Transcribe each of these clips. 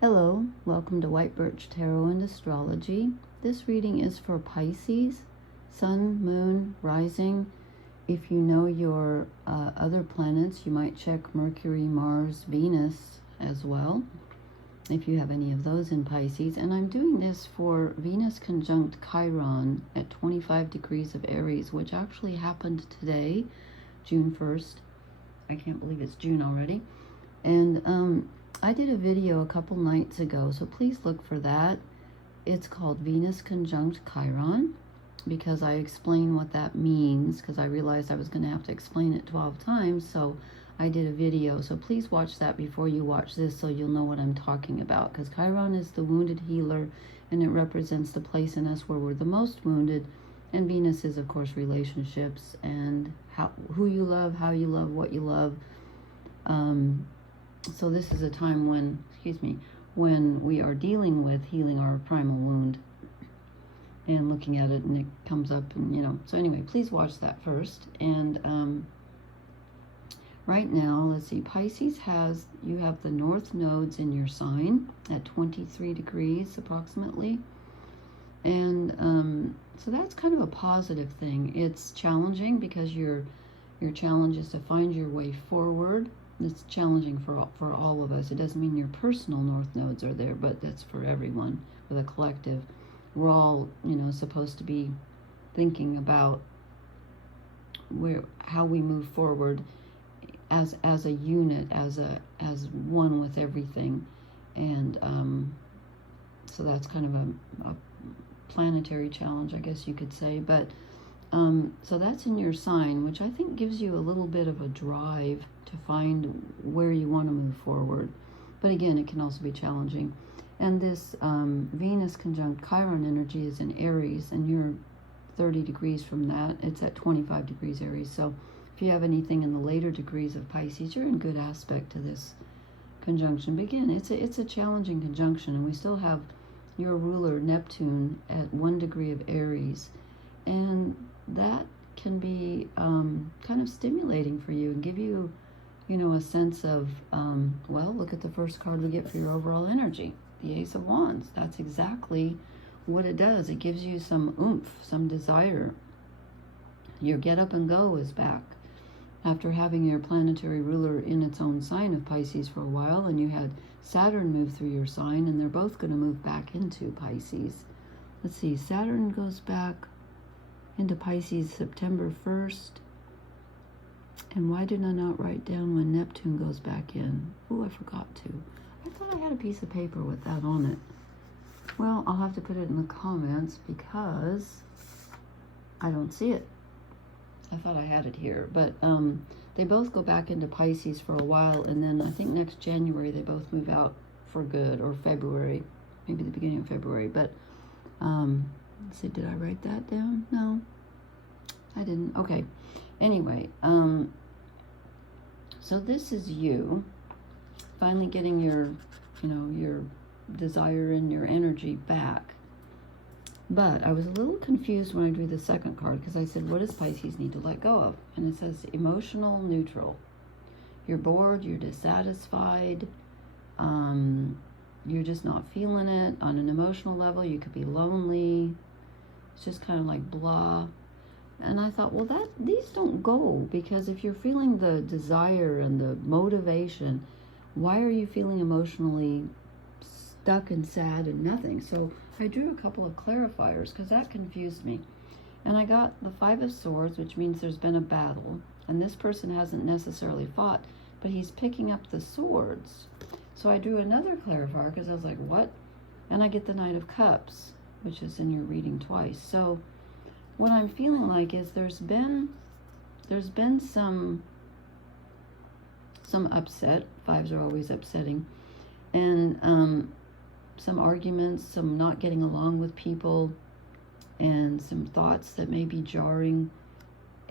Hello, welcome to White Birch Tarot and Astrology. This reading is for Pisces, Sun, Moon, Rising. If you know your other planets, you might check Mercury, Mars, Venus as well, if you have any of those in Pisces. And I'm doing this for Venus conjunct Chiron at 25 degrees of Aries, which actually happened today, June 1st. I can't believe it's June already. And I did a video a couple nights ago, so please look for that. It's called Venus conjunct Chiron, because I explain what that means, because I realized I was going to have to explain it 12 times, so I did a video. So please watch that before you watch this, so you'll know what I'm talking about, because Chiron is the wounded healer, and it represents the place in us where we're the most wounded, and Venus is, of course, relationships, and who you love, how you love, what you love. So this is a time when we are dealing with healing our primal wound and looking at it, and it comes up, and so anyway, please watch that first. And right now, let's see, Pisces you have the north nodes in your sign at 23 degrees approximately. And so that's kind of a positive thing. It's challenging because your challenge is to find your way forward. It's challenging for all of us. It doesn't mean your personal north nodes are there, but that's for everyone, for the collective. We're all, supposed to be thinking about how we move forward as a unit, as one with everything. And so that's kind of a planetary challenge, I guess you could say. But so that's in your sign, which I think gives you a little bit of a drive to find where you want to move forward. But again, it can also be challenging. And this Venus conjunct Chiron energy is in Aries, and you're 30 degrees from that. It's at 25 degrees Aries. So if you have anything in the later degrees of Pisces, you're in good aspect to this conjunction. But again, it's a challenging conjunction, and we still have your ruler Neptune at 1 degree of Aries. And that can be kind of stimulating for you and give you, a sense of, well, look at the first card we get for your overall energy, the Ace of Wands. That's exactly what it does. It gives you some oomph, some desire. Your get up and go is back. After having your planetary ruler in its own sign of Pisces for a while, and you had Saturn move through your sign, and they're both going to move back into Pisces. Let's see, Saturn goes back into Pisces September 1st. And why did I not write down when Neptune goes back in? Oh, I forgot to. I thought I had a piece of paper with that on it. Well, I'll have to put it in the comments because I don't see it. I thought I had it here. But they both go back into Pisces for a while, and then I think next January they both move out for good, or February, maybe the beginning of February. But let's see, did I write that down? No, I didn't. Okay. Anyway, so this is you finally getting your desire and your energy back. But I was a little confused when I drew the second card, because I said, what does Pisces need to let go of? And it says emotional neutral. You're bored, you're dissatisfied, you're just not feeling it on an emotional level. You could be lonely. It's just kind of like blah. And I thought, well, these don't go, because if you're feeling the desire and the motivation, why are you feeling emotionally stuck and sad and nothing? So I drew a couple of clarifiers, because that confused me. And I got the Five of Swords, which means there's been a battle, and this person hasn't necessarily fought, but he's picking up the swords. So I drew another clarifier, because I was like, what? And I get the Knight of Cups, which is in your reading twice. So what I'm feeling like is there's been some upset. Fives are always upsetting. And some arguments, some not getting along with people, and some thoughts that may be jarring.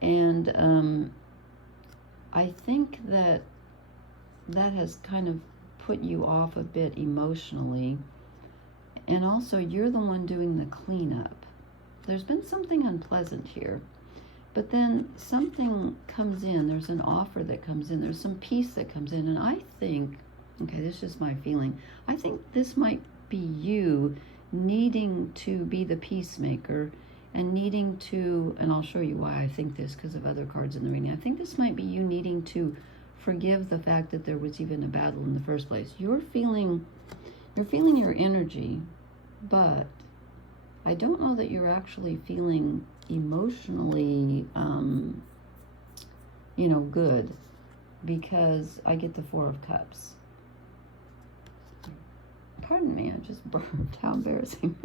And I think that has kind of put you off a bit emotionally. And also, you're the one doing the cleanup. There's been something unpleasant here, but then something comes in. There's an offer that comes in. There's some peace that comes in. And I think Okay, this is my feeling. I think this might be you needing to be the peacemaker and needing to, and I'll show you why I think this because of other cards in the reading. I think this might be you needing to forgive the fact that there was even a battle in the first place. You're feeling your energy, but I don't know that you're actually feeling emotionally, good, because I get the Four of Cups. Pardon me, I just burped. How embarrassing.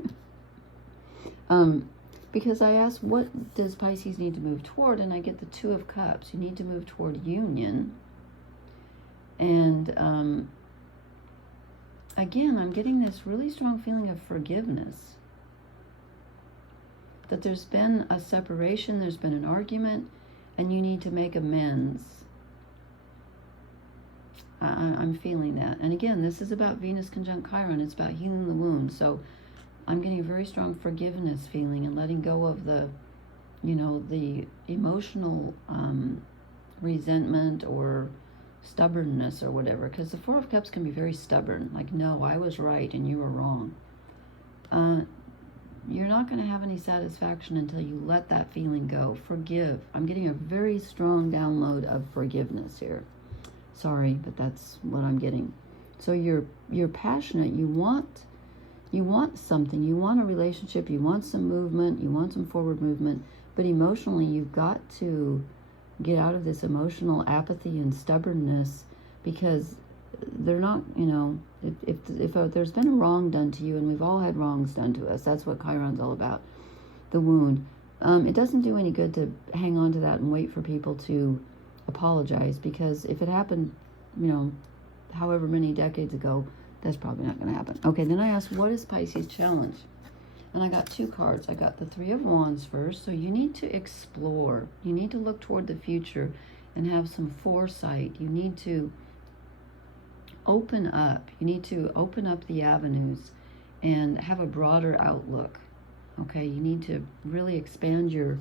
Because I asked, what does Pisces need to move toward? And I get the Two of Cups. You need to move toward union. And again, I'm getting this really strong feeling of forgiveness. That there's been a separation, there's been an argument, and you need to make amends. I'm feeling that. And again, this is about Venus conjunct Chiron. It's about healing the wound. So I'm getting a very strong forgiveness feeling and letting go of the emotional resentment or stubbornness or whatever. Because the Four of Cups can be very stubborn. Like, no, I was right and you were wrong. You're not going to have any satisfaction until you let that feeling go. Forgive. I'm getting a very strong download of forgiveness here. Sorry, but that's what I'm getting. So you're passionate. You want something. You want a relationship. You want some movement. You want some forward movement. But emotionally, you've got to get out of this emotional apathy and stubbornness, because they're not, if there's been a wrong done to you, and we've all had wrongs done to us, that's what Chiron's all about, the wound. It doesn't do any good to hang on to that and wait for people to apologize, because if it happened, however many decades ago, that's probably not going to happen. Okay, then I asked, what is Pisces' challenge? And I got two cards. I got the Three of Wands first. So you need to explore. You need to look toward the future and have some foresight. You need to open up. You need to open up the avenues and have a broader outlook. Okay, you need to really expand your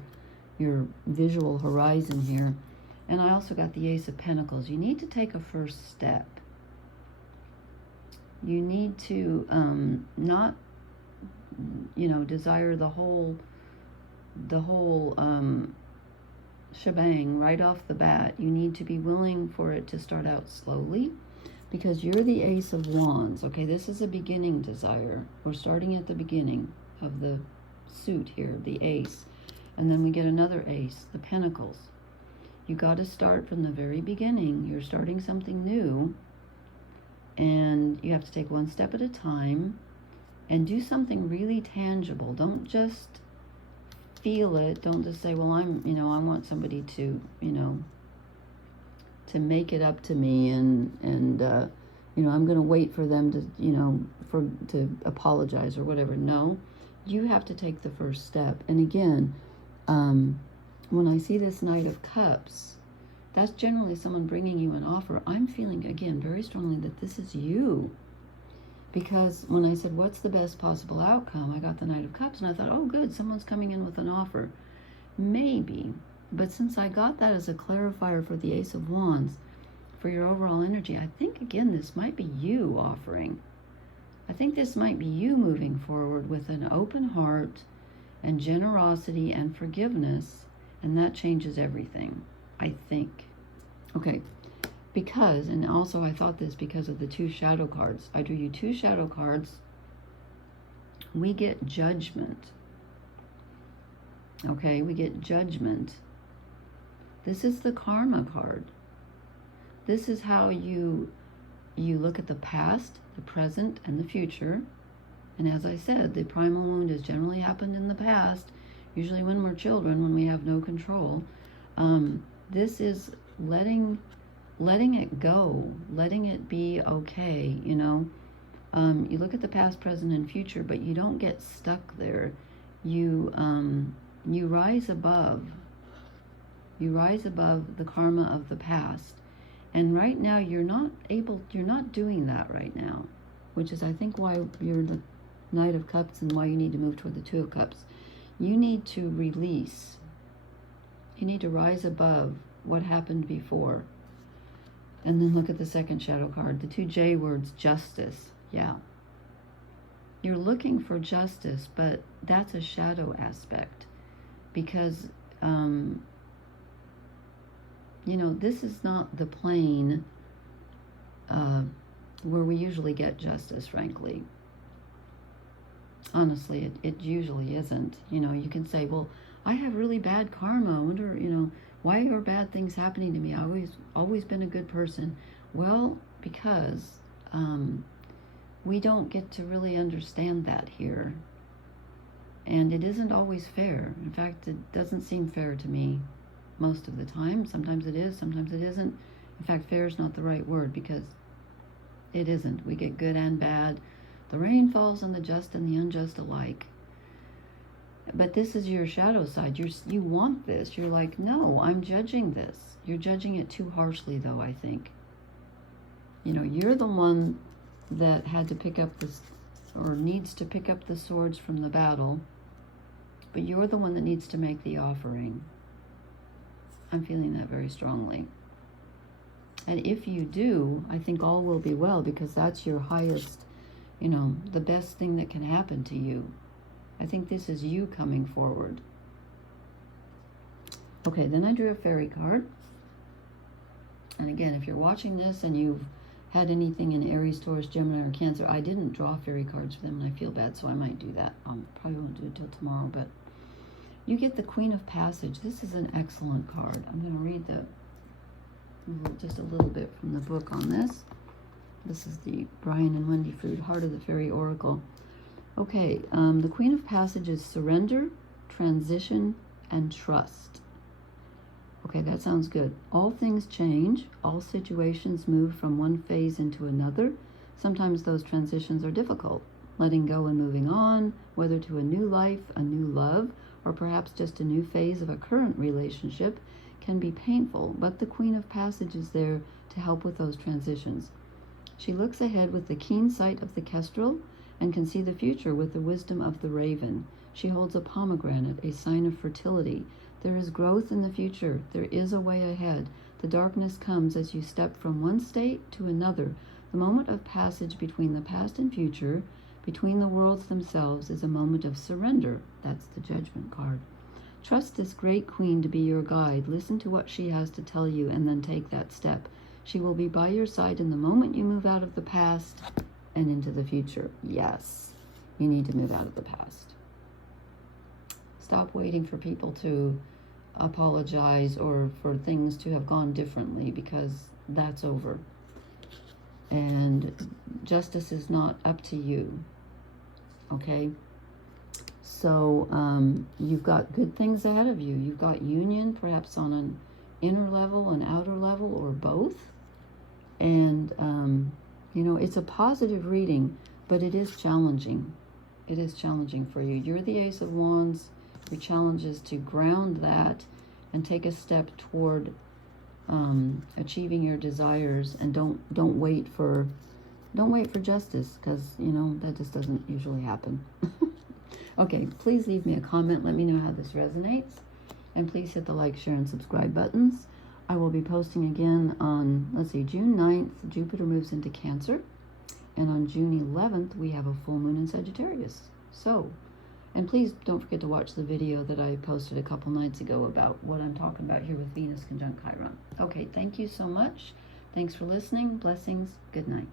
visual horizon here. And I also got the Ace of Pentacles. You need to take a first step. You need to not, desire the whole shebang right off the bat. You need to be willing for it to start out slowly, because you're the Ace of Wands. Okay, this is a beginning desire. We're starting at the beginning of the suit here, the Ace. And then we get another Ace, the Pentacles. You got to start from the very beginning. You're starting something new, and you have to take one step at a time and do something really tangible. Don't just feel it. Don't just say, well, I want somebody to, to make it up to me, and I'm going to wait for them to, to apologize or whatever. No, you have to take the first step. And again, when I see this Knight of Cups, that's generally someone bringing you an offer. I'm feeling, again, very strongly that this is you. Because when I said, what's the best possible outcome, I got the Knight of Cups, and I thought, oh, good, someone's coming in with an offer. Maybe. But since I got that as a clarifier for the Ace of Wands, for your overall energy, I think, again, this might be you offering. I think this might be you moving forward with an open heart and generosity and forgiveness, and that changes everything, I think. Okay. Because, and also I thought this because of the two shadow cards. I drew you two shadow cards. We get judgment. Okay, we get judgment. This is the karma card. This is how you look at the past, the present, and the future. And as I said, the primal wound has generally happened in the past, usually when we're children, when we have no control. This is letting it go, letting it be okay, You look at the past, present, and future, but you don't get stuck there. You rise above. You rise above the karma of the past. And right now, you're not doing that right now, which is, I think, why you're the Knight of Cups and why you need to move toward the Two of Cups. You need to release. You need to rise above what happened before. And then look at the second shadow card, the 2 J words, justice. Yeah. You're looking for justice, but that's a shadow aspect because, you know, this is not the plane where we usually get justice, frankly. Honestly, it usually isn't. You know, you can say, well, I have really bad karma. I wonder, you know, why are bad things happening to me? I've always been a good person. Well, because we don't get to really understand that here. And it isn't always fair. In fact, it doesn't seem fair to me most of the time. Sometimes it is, sometimes it isn't. In fact, fair is not the right word because it isn't. We get good and bad. The rain falls on the just and the unjust alike. But this is your shadow side. You want this. You're like, no, I'm judging this. You're judging it too harshly, though, I think. You know, you're the one that had to pick up this, or needs to pick up the swords from the battle, but you're the one that needs to make the offering. I'm feeling that very strongly. And if you do, I think all will be well, because that's your highest, you know, the best thing that can happen to you. I think this is you coming forward. Okay, then I drew a fairy card. And again, if you're watching this and you've had anything in Aries, Taurus, Gemini, or Cancer, I didn't draw fairy cards for them and I feel bad, so I might do that. Probably won't do it till tomorrow, but you get the Queen of Passage. This is an excellent card. I'm going to read just a little bit from the book on this. This is the Brian and Wendy Food, Heart of the Fairy Oracle. Okay, the Queen of Passage is surrender, transition, and trust. Okay, that sounds good. All things change. All situations move from one phase into another. Sometimes those transitions are difficult. Letting go and moving on, whether to a new life, a new love, or perhaps just a new phase of a current relationship, can be painful, but the Queen of Passage is there to help with those transitions. She looks ahead with the keen sight of the kestrel and can see the future with the wisdom of the raven. She holds a pomegranate, a sign of fertility. There is growth in the future. There is a way ahead. The darkness comes as you step from one state to another. The moment of passage between the past and future, between the worlds themselves, is a moment of surrender. That's the Judgment card. Trust this great queen to be your guide. Listen to what she has to tell you and then take that step. She will be by your side in the moment you move out of the past and into the future. Yes, you need to move out of the past. Stop waiting for people to apologize or for things to have gone differently, because that's over. And justice is not up to you. Okay? So you've got good things ahead of you. You've got union, perhaps on an inner level, an outer level, or both. And, you know, it's a positive reading, but it is challenging. It is challenging for you. You're the Ace of Wands. Your challenge is to ground that and take a step toward achieving your desires, and don't wait for justice, because you know that just doesn't usually happen. Okay, please leave me a comment. Let me know how this resonates, and please hit the like, share, and subscribe buttons. I will be posting again on, let's see, June 9th, Jupiter moves into Cancer, and on June 11th we have a full moon in Sagittarius. So, and please don't forget to watch the video that I posted a couple nights ago about what I'm talking about here with Venus conjunct Chiron. Okay, thank you so much. Thanks for listening. Blessings. Good night.